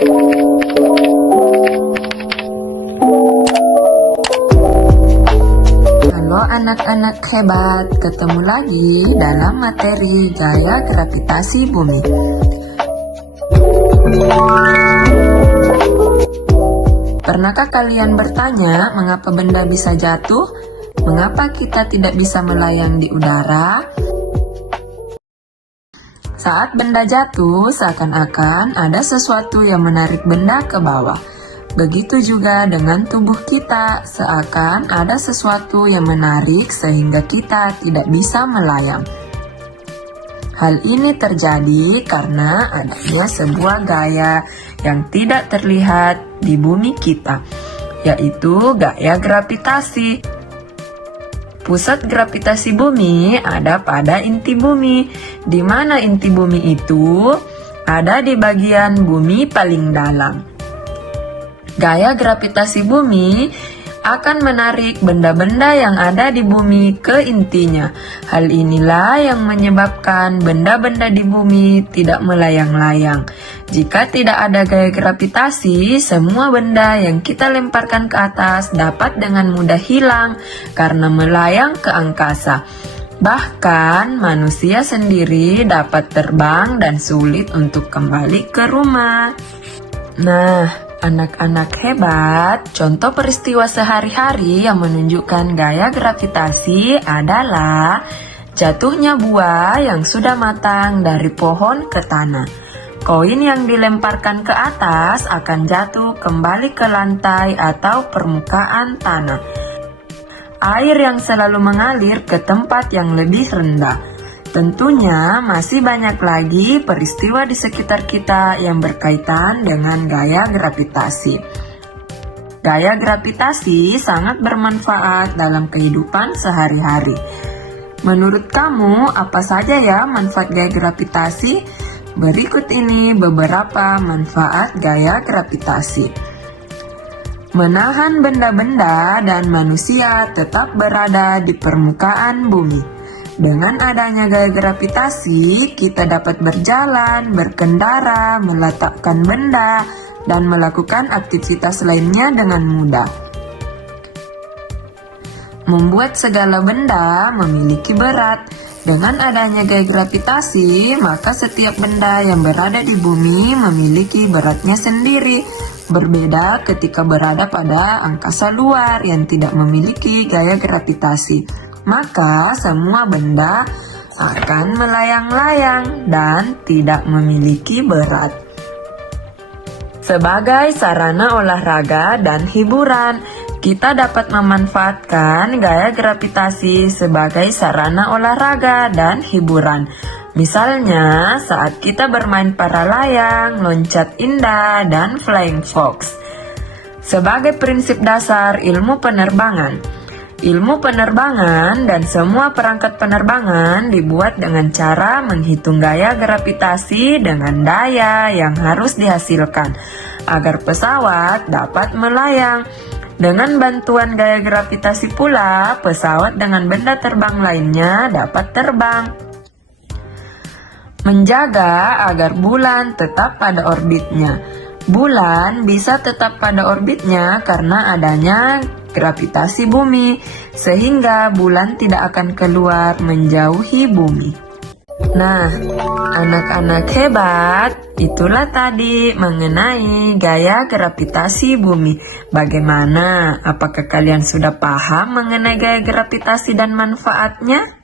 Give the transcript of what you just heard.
Halo anak-anak hebat, ketemu lagi dalam materi gaya gravitasi bumi. Pernahkah kalian bertanya mengapa benda bisa jatuh? Mengapa kita tidak bisa melayang di udara? Saat benda jatuh, seakan-akan ada sesuatu yang menarik benda ke bawah. Begitu juga dengan tubuh kita, seakan ada sesuatu yang menarik sehingga kita tidak bisa melayang. Hal ini terjadi karena adanya sebuah gaya yang tidak terlihat di bumi kita, yaitu gaya gravitasi. Pusat gravitasi bumi ada pada inti bumi, di mana inti bumi itu ada di bagian bumi paling dalam. Gaya gravitasi bumi akan menarik benda-benda yang ada di bumi ke intinya. Hal inilah yang menyebabkan benda-benda di bumi tidak melayang-layang. Jika tidak ada gaya gravitasi, semua benda yang kita lemparkan ke atas dapat dengan mudah hilang karena melayang ke angkasa. Bahkan manusia sendiri dapat terbang dan sulit untuk kembali ke rumah. Nah, anak-anak hebat, contoh peristiwa sehari-hari yang menunjukkan gaya gravitasi adalah jatuhnya buah yang sudah matang dari pohon ke tanah. Koin yang dilemparkan ke atas akan jatuh kembali ke lantai atau permukaan tanah. Air yang selalu mengalir ke tempat yang lebih rendah. Tentunya masih banyak lagi peristiwa di sekitar kita yang berkaitan dengan gaya gravitasi. Gaya gravitasi sangat bermanfaat dalam kehidupan sehari-hari. Menurut kamu, apa saja ya manfaat gaya gravitasi? Berikut ini beberapa manfaat gaya gravitasi. Menahan benda-benda dan manusia tetap berada di permukaan bumi. Dengan adanya gaya gravitasi, kita dapat berjalan, berkendara, meletakkan benda, dan melakukan aktivitas lainnya dengan mudah. Membuat segala benda memiliki berat. Dengan adanya gaya gravitasi, maka setiap benda yang berada di bumi memiliki beratnya sendiri. Berbeda ketika berada pada angkasa luar yang tidak memiliki gaya gravitasi. Maka semua benda akan melayang-layang dan tidak memiliki berat. Sebagai sarana olahraga dan hiburan, kita dapat memanfaatkan gaya gravitasi sebagai sarana olahraga dan hiburan. Misalnya, saat kita bermain para layang, loncat indah, dan flying fox. Sebagai prinsip dasar ilmu penerbangan, ilmu penerbangan dan semua perangkat penerbangan dibuat dengan cara menghitung gaya gravitasi dengan daya yang harus dihasilkan agar pesawat dapat melayang. Dengan bantuan gaya gravitasi pula, pesawat dengan benda terbang lainnya dapat terbang. Menjaga agar bulan tetap pada orbitnya. Bulan bisa tetap pada orbitnya karena adanya gravitasi bumi, sehingga bulan tidak akan keluar menjauhi bumi. Nah, anak-anak hebat, itulah tadi mengenai gaya gravitasi bumi. Bagaimana? Apakah kalian sudah paham mengenai gaya gravitasi dan manfaatnya?